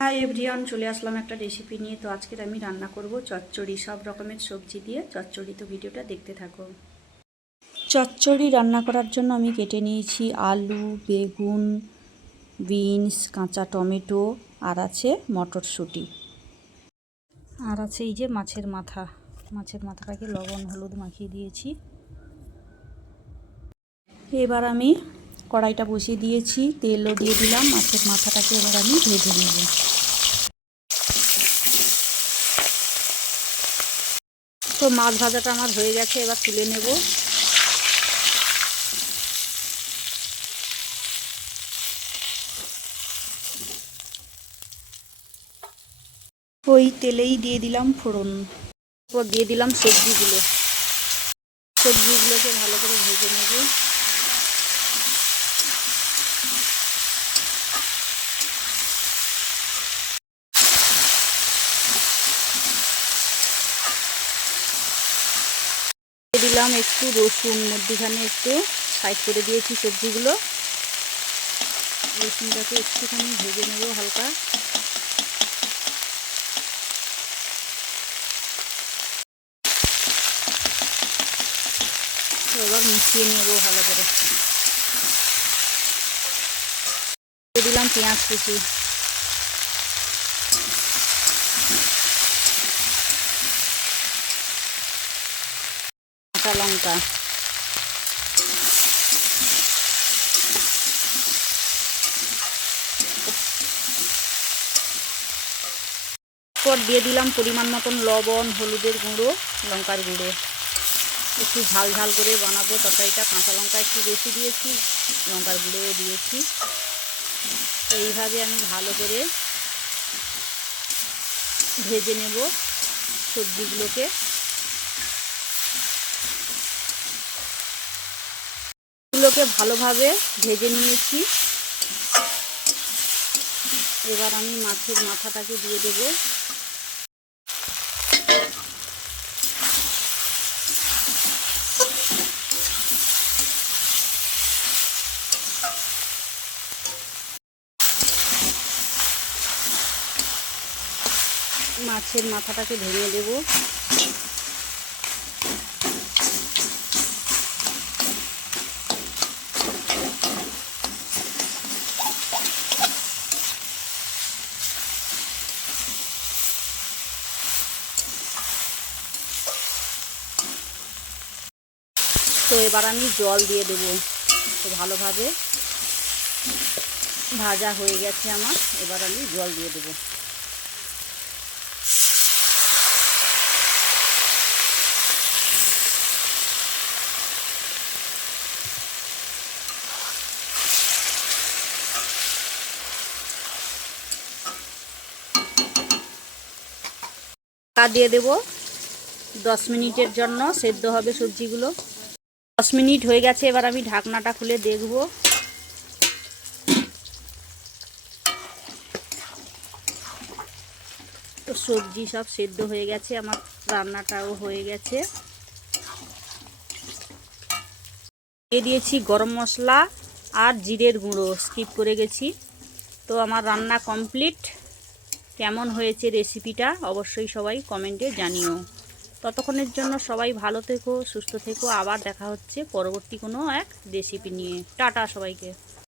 Hi everyone, চলে আসলাম একটা recipe নিয়ে। তো আজকের আমি রান্না করব চচ্চড়ি, সব রকমের সবজি দিয়ে চচ্চড়ি। তো ভিডিওটা দেখতে থাকো। চচ্চড়ি রান্না করার জন্য আমি কেটে নিয়েছি আলু, বেগুন, বিনস, কাঁচা টমেটো, আর আছে মটরশুঁটি, আর আছে এই যে মাছের মাথাটাকে লবণ হলুদ মাখিয়ে দিয়েছি। এবার আমি কড়াইটা বসিয়ে দিয়েছি, তেলও দিয়ে দিলাম। মাছের মাথাটাকে এবার আমি ভেজে নেব। তো মাছ ভাজাটা আমার হয়ে গেছে, এবার তুলে নেব। ওই তেলেই দিয়ে দিলাম ফোড়ন, এরপর দিয়ে দিলাম সবজিগুলোকে ভালো করে ভেজে নেব। দিয়ে দিলাম একটু রসুন, মধ্যিখানে একটু সাইড করে দিয়েছি সবজিগুলো। রসুনটাকে একটুখানি ভেজে নেব হালকা। এবার মিশিয়ে নেব ভালো করে। দিয়ে দিলাম পেঁয়াজ কুচি, কাঁচা লঙ্কা, পর দিয়ে দিলাম পরিমাণ মতন লবণ, হলুদের গুঁড়ো, লঙ্কার গুঁড়ো। একটু ঝাল ঝাল করে বানাবো তরকারিটা। কাঁচা লঙ্কা একটু বেশি দিয়েছি, লঙ্কার গুঁড়োও দিয়েছি। এইভাবে আমি ভালো করে ভেজে নেব সবজিগুলোকে। ভালোভাবে ভেজে নিয়েছি। এবার আমি মাছের মাথাটাকে দিয়ে দেব। মাছের মাথাটাকে ভেঙে দেব। তো এবার আমি জল দিয়ে দেব। তো ভালোভাবে ভাজা হয়ে গেছে আমার, এবার আমি জল দিয়ে দেব। দিয়ে দেব 10 মিনিটের জন্য সেদ্ধ হবে সবজিগুলো। 10 মিনিট হয়ে গেছে, এবার আমি ঢাকনাটা খুলে দেখব। তো সবজি সব সেদ্ধ হয়ে গেছে, আমার রান্নাটাও হয়ে গেছে। দিয়ে দিয়েছি গরম মশলা আর জিরের গুঁড়ো, স্কিপ করে গেছি। তো আমার রান্না কমপ্লিট। কেমন হয়েছে রেসিপিটা অবশ্যই সবাই কমেন্টে জানিও। ততক্ষণের জন্য সবাই ভালো থেকো, সুস্থ থেকো। আবার দেখা হচ্ছে পরবর্তী কোনো এক রেসিপি নিয়ে। টাটা সবাইকে।